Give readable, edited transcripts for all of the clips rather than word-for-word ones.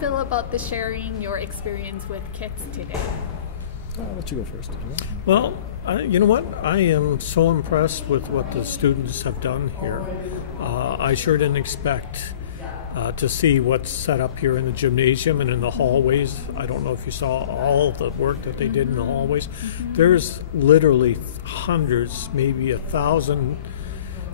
feel about the sharing your experience with kids today? I'll let you go first. Well, you know what? I am so impressed with what the students have done here. I sure didn't expect to see what's set up here in the gymnasium and in the hallways. I don't know if you saw all the work that they did in the hallways. There's literally hundreds, maybe 1,000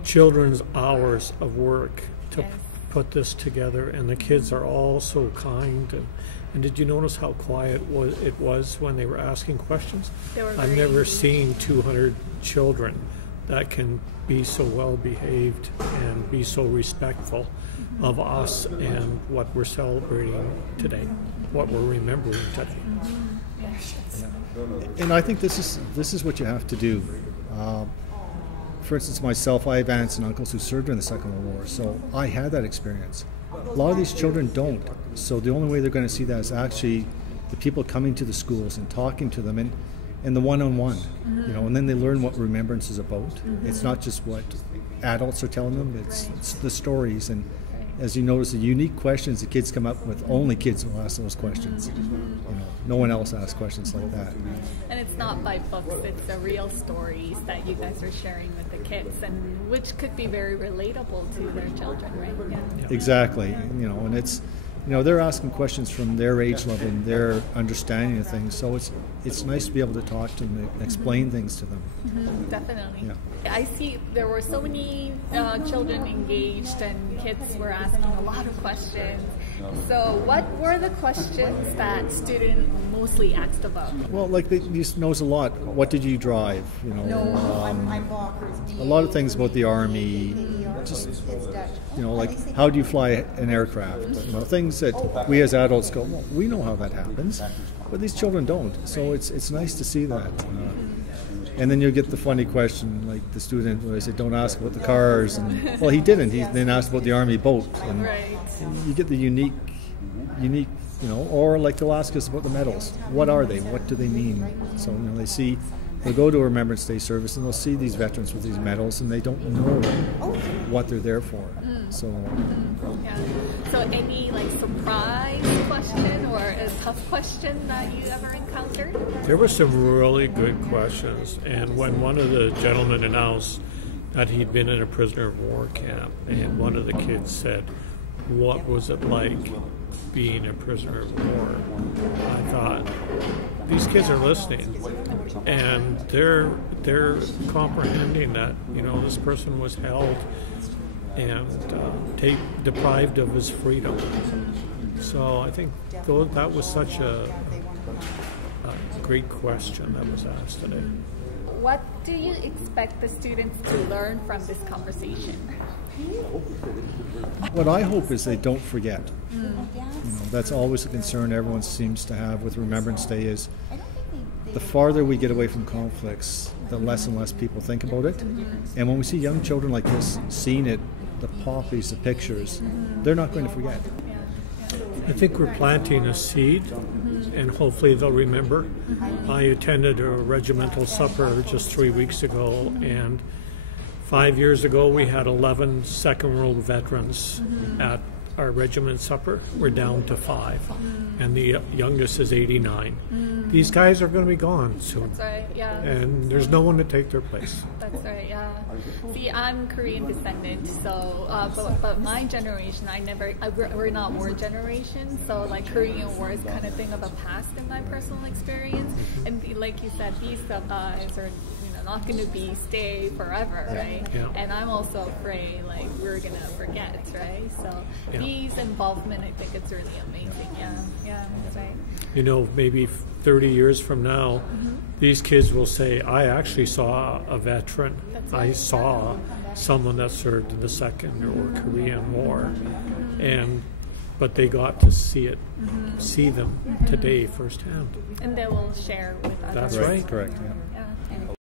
children's hours of work to put this together, and the kids are all so kind. And did you notice how quiet it was when they were asking questions? I've never seen 200 children that can be so well behaved and be so respectful of us and what we're celebrating today, what we're remembering today. And I think this is what you have to do. For instance, myself, I have aunts and uncles who served during the Second World War, so I had that experience. A lot of these children don't, so the only way they're going to see that is actually the people coming to the schools and talking to them, and the one-on-one, you know, and then they learn what Remembrance is about. It's not just what adults are telling them, it's the stories, and as you notice, the unique questions the kids come up with, only kids will ask those questions. You know, no one else asks questions like that. And it's not by books, it's the real stories that you guys are sharing with the kids, and which could be very relatable to their children, right? Yeah. Exactly. You know, and it's, you know, they're asking questions from their age level and their understanding of things, so it's nice to be able to talk to them and explain things to them. Definitely. Yeah. I see there were so many children engaged and kids were asking a lot of questions. So what were the questions that students mostly asked about? Well, like they knows a lot. What did you drive? You know, a lot of things about the Army. Just, you know, like how do you fly an aircraft? You know, things that we as adults go, well, we know how that happens, but these children don't. So it's nice to see that. And then you get the funny question, like the student where they say, "Don't ask about the cars." And well, he didn't. He then asked about the Army boat. And you get the unique, you know, or like they'll ask us about the medals. What are they? What do they mean? So, you know, they'll go to a Remembrance Day service and they'll see these veterans with these medals and they don't know what they're there for. So, So any like surprise question or a tough question that you ever encountered? There were some really good questions, and when one of the gentlemen announced that he'd been in a prisoner of war camp, and one of the kids said, "What was it like being a prisoner of war?" I thought, these kids are listening, and they're comprehending that, you know, this person was held and deprived of his freedom. So I think that was such a great question that was asked today. What do you expect the students to learn from this conversation? What I hope is they don't forget. You know, that's always a concern everyone seems to have with Remembrance Day is the farther we get away from conflicts, the less and less people think about it. And when we see young children like this, seeing it, the poppies, the pictures, they're not going to forget. I think we're planting a seed, and hopefully they'll remember. I attended a regimental supper just 3 weeks ago, and 5 years ago we had 11 Second World veterans at our regiment supper. We're down to 5, and the youngest is 89. These guys are going to be gone soon. That's right, yeah. And there's no one to take their place. That's right, yeah. See, I'm Korean descendant, so but my generation, we're not war generation, so like Korean War is kind of thing of a past in my personal experience. And like you said, these guys are not going to stay forever, right? Yeah. And I'm also afraid like we're going to forget, right? So these involvement, I think it's really amazing. Yeah, that's right. You know, maybe 30 years from now, these kids will say, "I actually saw a veteran. I saw someone that served in the Second or Korean War," but they got to see them today firsthand. And they will share with us. That's right. Correct. Yeah.